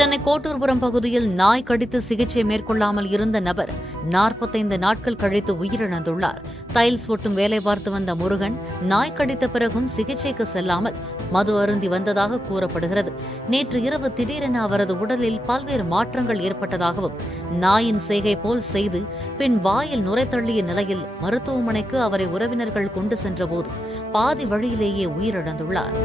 சென்னை கோட்டூர்புரம் பகுதியில் நாய் கடித்து சிகிச்சை மேற்கொள்ளாமல் இருந்த நபர் 45 நாட்கள் கழித்து உயிரிழந்துள்ளார். டைல்ஸ் ஒட்டும் வேலை பார்த்து வந்த முருகன் நாய் கடித்த பிறகும் சிகிச்சைக்கு செல்லாமல் மது அருந்தி வந்ததாக கூறப்படுகிறது. நேற்று இரவு திடீரென அவரது உடலில் பல்வேறு மாற்றங்கள் ஏற்பட்டதாகவும் நாயின் செய்கை போல் செய்து பின் வாயில் நுரை தள்ளிய நிலையில் மருத்துவமனைக்கு அவரை உறவினர்கள் கொண்டு சென்றபோது பாதி வழியிலேயே உயிரிழந்துள்ளார்.